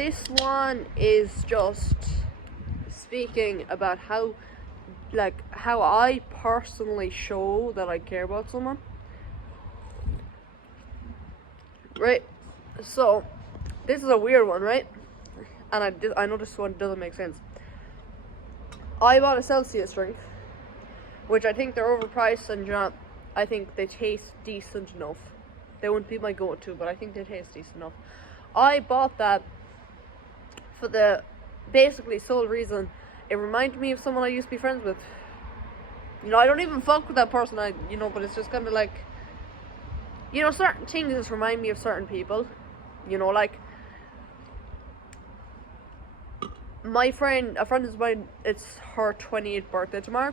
This one is just speaking about how I personally show that I care about someone. Right? So, this is a weird one, right? And I know this one doesn't make sense. I bought a Celsius drink, which I think they're overpriced, and I think they taste decent enough. They wouldn't be my go-to, but I think they taste decent enough. I bought that for the basically sole reason it reminded me of someone I used to be friends with. I don't even fuck with that person, but it's just kind of like, certain things just remind me of certain people. Like, a friend of mine, it's her 28th birthday tomorrow,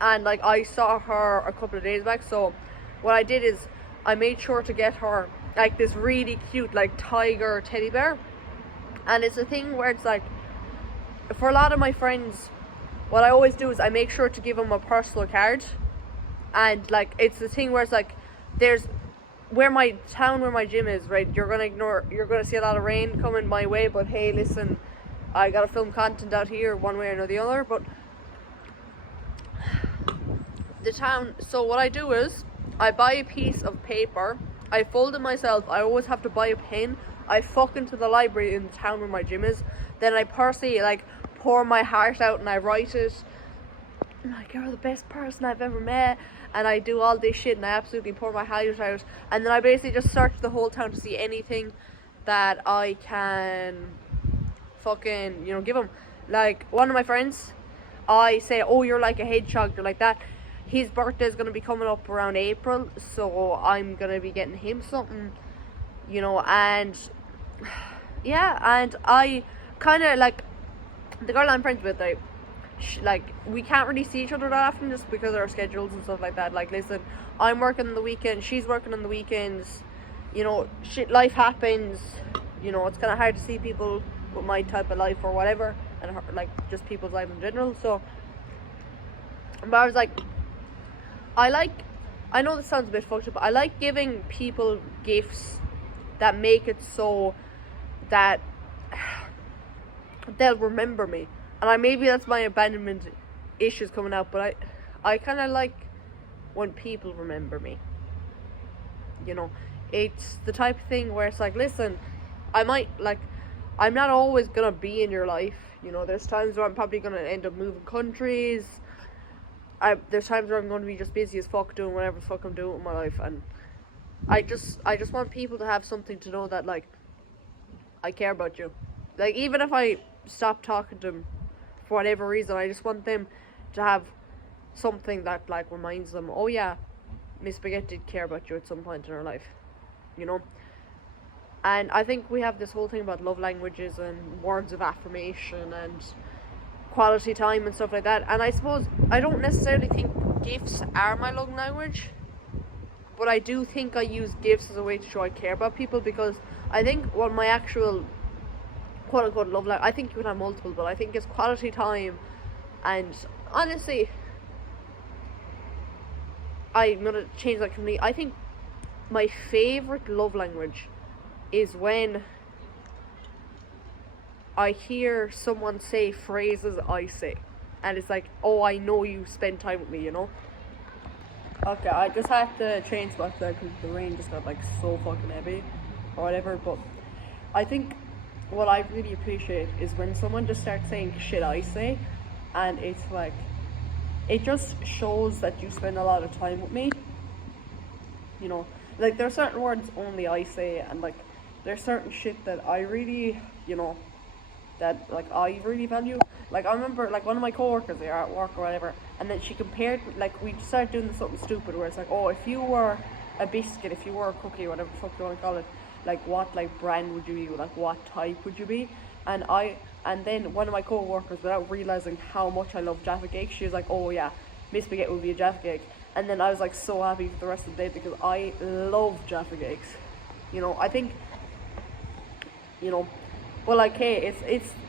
and like I saw her a couple of days back, so what I did is I made sure to get her like this really cute like tiger teddy bear. And it's a thing where it's like, for a lot of my friends, what I always do is I make sure to give them a personal card. And like, it's the thing where it's like, there's where my gym is, right? You're gonna see a lot of rain coming my way, but hey, listen, I gotta film content out here one way or the other. But the town, so what I do is I buy a piece of paper, I fold it myself, I always have to buy a pen, I fuck into the library in the town where my gym is, then I personally like pour my heart out and I write it. I'm like, you're the best person I've ever met, and I do all this shit and I absolutely pour my heart out, and then I basically just search the whole town to see anything that I can fucking, give them. Like, one of my friends, I say, oh, you're like a hedgehog, you're like that. His birthday is going to be coming up around April, so I'm going to be getting him something, and yeah, and I kind of like the girl I'm friends with, we can't really see each other that often just because of our schedules and stuff like that. Like, listen, I'm working on the weekend, she's working on the weekends, life happens, it's kind of hard to see people with my type of life or whatever, and like just people's life in general. So, but I was like, I know this sounds a bit fucked up, but I like giving people gifts that make it so that they'll remember me. And maybe that's my abandonment issues coming out, but I kind of like when people remember me. It's the type of thing where it's like, listen, I'm not always gonna be in your life. There's times where I'm probably gonna end up moving countries. There's times where I'm going to be just busy as fuck doing whatever the fuck I'm doing with my life, and I just want people to have something to know that, like, I care about you. Like, even if I stop talking to them for whatever reason, I just want them to have something that, like, reminds them, oh yeah, Miss Baguette did care about you at some point in her life, And I think we have this whole thing about love languages and words of affirmation and quality time and stuff like that, and I suppose I don't necessarily think gifts are my love language, but I do think I use gifts as a way to show I care about people, because I think my actual quote-unquote love language, I think you can have multiple, but I think it's quality time. And honestly, I'm gonna change that completely. I think my favorite love language is when I hear someone say phrases I say, and it's like, oh, I know you spend time with me, Okay, I just had to change spots there because the rain just got like so fucking heavy or whatever, but I think what I really appreciate is when someone just starts saying shit I say, and it's like, it just shows that you spend a lot of time with me, like there's certain words only I say, and like there's certain shit that I really, that like I really value. Like, I remember like one of my coworkers there at work or whatever, and then she compared, like, we started doing something stupid where it's like, oh, if you were a biscuit, if you were a cookie, whatever the fuck you want to call it, like what like brand would you be, like what type would you be? And then one of my co-workers, without realizing how much I love Jaffa Cake, she was like, oh yeah, Miss Baguette would be a Jaffa Cake. And then I was like so happy for the rest of the day because I love Jaffa Cakes. I think, but like, hey,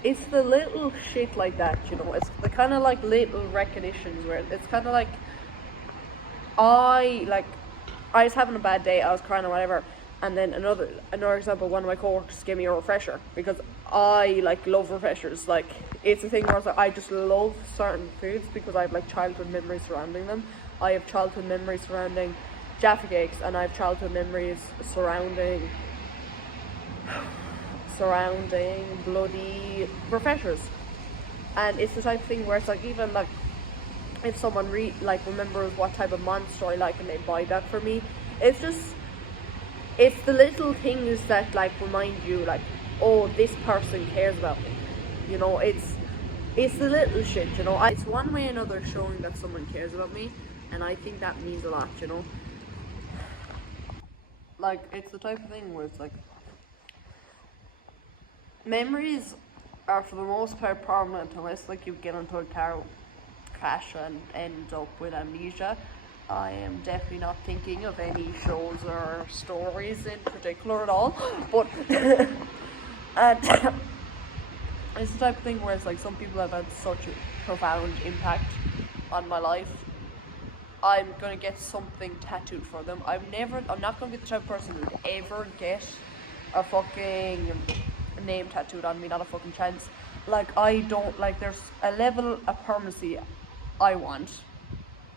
it's the little shit like that, it's the kind of like little recognitions where it's kind of like, I was having a bad day, I was crying or whatever, and then another example, one of my coworkers gave me a refresher because I like love refreshers. Like it's a thing where like, I just love certain foods because I have like childhood memories surrounding them. I have childhood memories surrounding Jaffa cakes, and I have childhood memories surrounding bloody refreshers. And it's the type of thing where it's like, even like if someone remembers what type of monster I like and they buy that for me, it's the little things that like remind you like, oh, this person cares about me. You know, it's the little shit, you know. It's one way or another showing that someone cares about me, and I think that means a lot, you know. Like, it's the type of thing where it's like, memories are for the most part permanent unless like you get into a car crash and end up with amnesia. I am definitely not thinking of any shows or stories in particular at all, but and it's the type of thing where it's like some people have had such a profound impact on my life. I'm gonna get something tattooed for them. I'm not gonna be the type of person who would ever get a fucking name tattooed on me, not a fucking chance. Like, I don't, like, there's a level of permanency I want,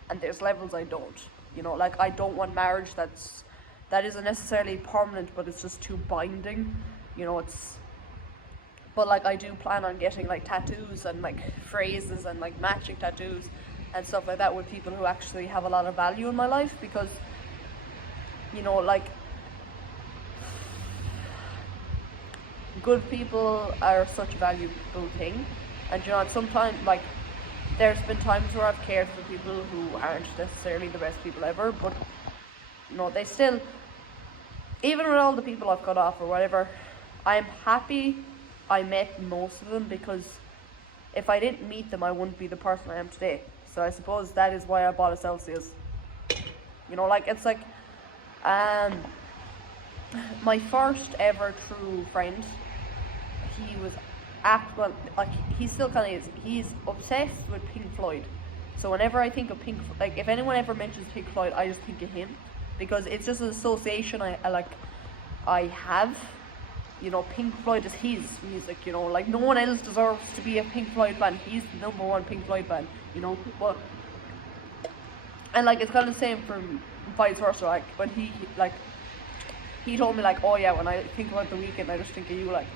and there's levels I don't, you know. Like, I don't want marriage that isn't necessarily permanent, but it's just too binding, you know. But like, I do plan on getting like tattoos and like phrases and like matching tattoos and stuff like that with people who actually have a lot of value in my life, because, you know, like, good people are such a valuable thing. And you know, sometimes, like, there's been times where I've cared for people who aren't necessarily the best people ever, but you know, they still, even with all the people I've cut off or whatever, I'm happy I met most of them, because if I didn't meet them I wouldn't be the person I am today. So I suppose that is why I bought a Celsius. You know, like, it's like my first ever true friend, he was he still kind of is. He's obsessed with Pink Floyd. So whenever I think of like, if anyone ever mentions Pink Floyd, I just think of him, because it's just an association I have. You know, Pink Floyd is his music, you know, like, no one else deserves to be a Pink Floyd fan. He's the #1 Pink Floyd fan, you know. But, and like, it's kind of the same for vice versa. Like, when he told me, like, oh yeah, when I think about The Weeknd, I just think of you, like.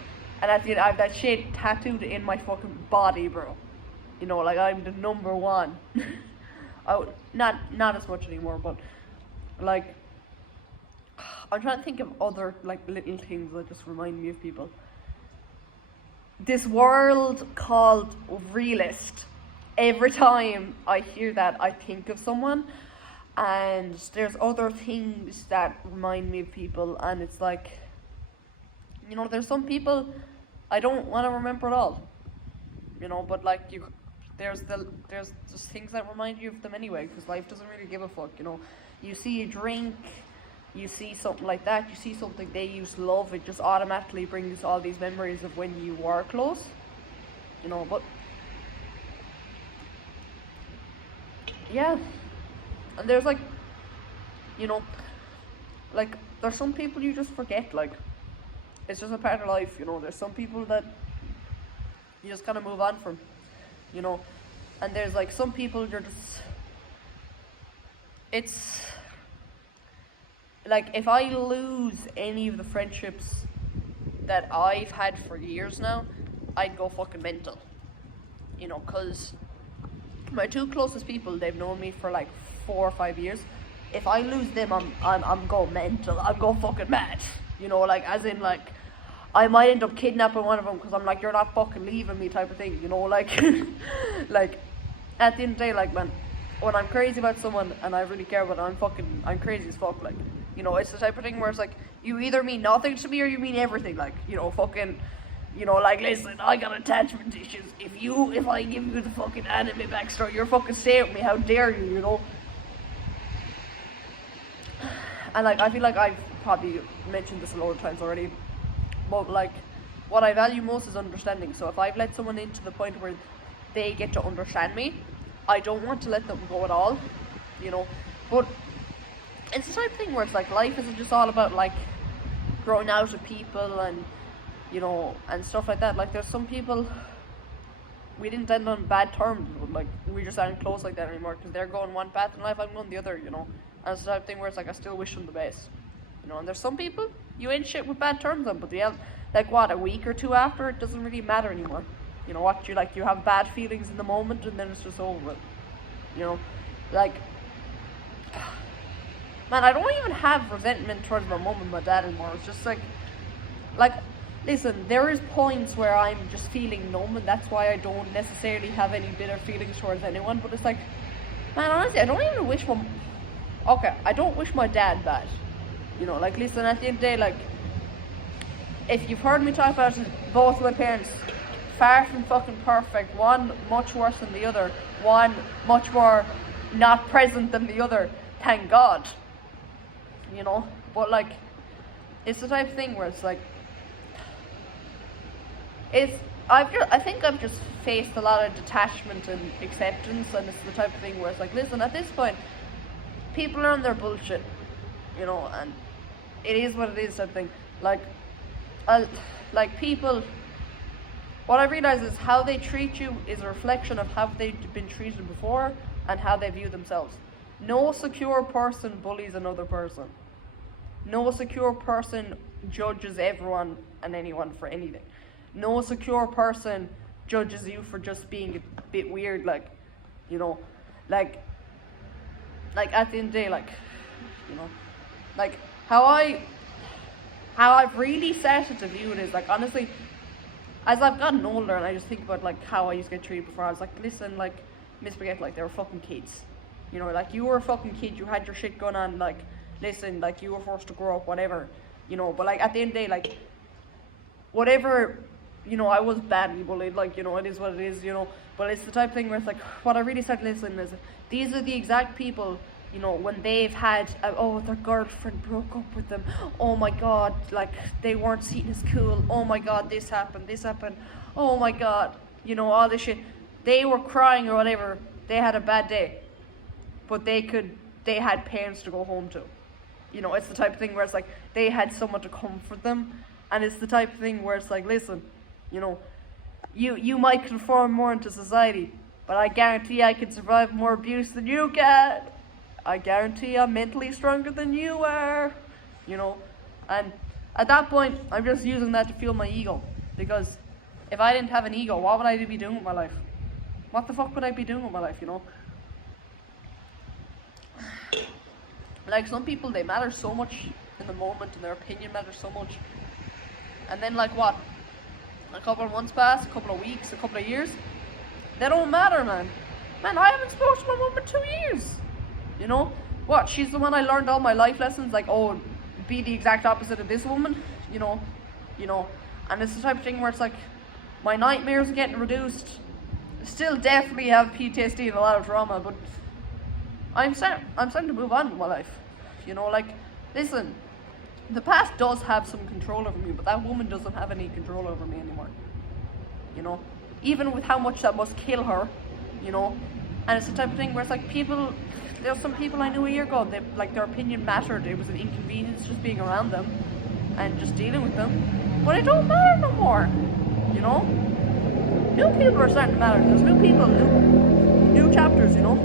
And at the end, I have that shit tattooed in my fucking body, bro. You know, like, I'm the #1. Not as much anymore, but like, I'm trying to think of other like little things that just remind me of people. This world called realist. Every time I hear that, I think of someone. And there's other things that remind me of people, and it's like, you know, there's some people I don't want to remember at all, you know, but like, there's just things that remind you of them anyway, because life doesn't really give a fuck, you know. You see a drink, you see something like that, you see something they used to love, it just automatically brings all these memories of when you were close, you know. But yeah, and there's like, you know, like, there's some people you just forget, like, it's just a part of life, you know. There's some people that you just kind of move on from, you know. And there's like some people you're just, it's like, if I lose any of the friendships that I've had for years now, I'd go fucking mental, you know, because my two closest people, they've known me for like 4 or 5 years. If I lose them, I'm going mental. I'm going fucking mad, you know, like, as in, like, I might end up kidnapping one of them, because I'm like, you're not fucking leaving me type of thing, you know, like, like, at the end of the day, like, man, when I'm crazy about someone and I really care about it, I'm crazy as fuck, like, you know. It's the type of thing where it's like, you either mean nothing to me or you mean everything, like, you know, fucking, you know, like, listen, I got attachment issues. If I give you the fucking anime backstory, you're fucking staying with me, how dare you, you know. And like, I feel like I've probably mentioned this a lot of times already, but like, what I value most is understanding. So if I've let someone in to the point where they get to understand me, I don't want to let them go at all, you know. But it's the type of thing where it's like, life isn't just all about like growing out of people and you know, and stuff like that. Like, there's some people we didn't end on bad terms, but like we just aren't close like that anymore because they're going one path in life, I'm going the other, you know. And it's the type of thing where it's like I still wish them the best, you know. And there's some people you ain't shit with bad terms on, but yeah, like what, a week or two after, it doesn't really matter anymore. You know what, you have bad feelings in the moment and then it's just over with, you know. Like, man, I don't even have resentment towards my mom and my dad anymore. It's just like, listen, there is points where I'm just feeling numb, and that's why I don't necessarily have any bitter feelings towards anyone. But it's like, man, honestly, I don't even wish I don't wish my dad bad. You know, like, listen, at the end of the day, like, if you've heard me talk about it, both my parents, far from fucking perfect. One much worse than the other. One much more not present than the other. Thank God. You know, but like, it's the type of thing where it's like, I think I've just faced a lot of detachment and acceptance, and it's the type of thing where it's like, listen, at this point, people are on their bullshit, you know, and it is what it is, type of thing. Like people, what I realize is how they treat you is a reflection of how they've been treated before and how they view themselves. No secure person bullies another person. No secure person judges everyone and anyone for anything. No secure person judges you for just being a bit weird, like, you know, like at the end of the day, like, you know, like how I've really started to view it is, like, honestly, as I've gotten older and I just think about like how I used to get treated before, I was like, listen, like, Miss Spaghetti, like, they were fucking kids, you know, like, you were a fucking kid, you had your shit going on, like, listen, like, you were forced to grow up, whatever, you know, but like at the end of the day, like, whatever, you know, I was badly bullied, like, you know, it is what it is, you know, but it's the type of thing where it's like, what I really started listening is, these are the exact people, you know, when they've had, their girlfriend broke up with them, oh my god, like, they weren't seen as cool, oh my god, this happened, oh my god, you know, all this shit, they were crying or whatever, they had a bad day, but they had parents to go home to, you know, it's the type of thing where it's like, they had someone to comfort them, and it's the type of thing where it's like, listen, you know, you might conform more into society, but I guarantee I can survive more abuse than you can. I guarantee I'm mentally stronger than you are, you know. And at that point, I'm just using that to fuel my ego, because if I didn't have an ego, what would I be doing with my life? What the fuck would I be doing with my life, you know? Like, some people, they matter so much in the moment, and their opinion matters so much, and then, like, what? A couple of months pass, a couple of weeks, a couple of years, they don't matter, man. Man, I haven't spoken to my mum in 2 years. You know? What? She's the one I learned all my life lessons, like, oh, be the exact opposite of this woman, you know? And it's the type of thing where it's like, my nightmares are getting reduced. Still definitely have PTSD and a lot of trauma, but I'm starting to move on with my life. You know, like, listen, the past does have some control over me, but that woman doesn't have any control over me anymore. You know? Even with how much that must kill her, you know? And it's the type of thing where it's like, there's some people I knew a year ago, like, their opinion mattered. It was an inconvenience just being around them and just dealing with them. But it don't matter no more, you know? New people are starting to matter. There's new people, new chapters, you know?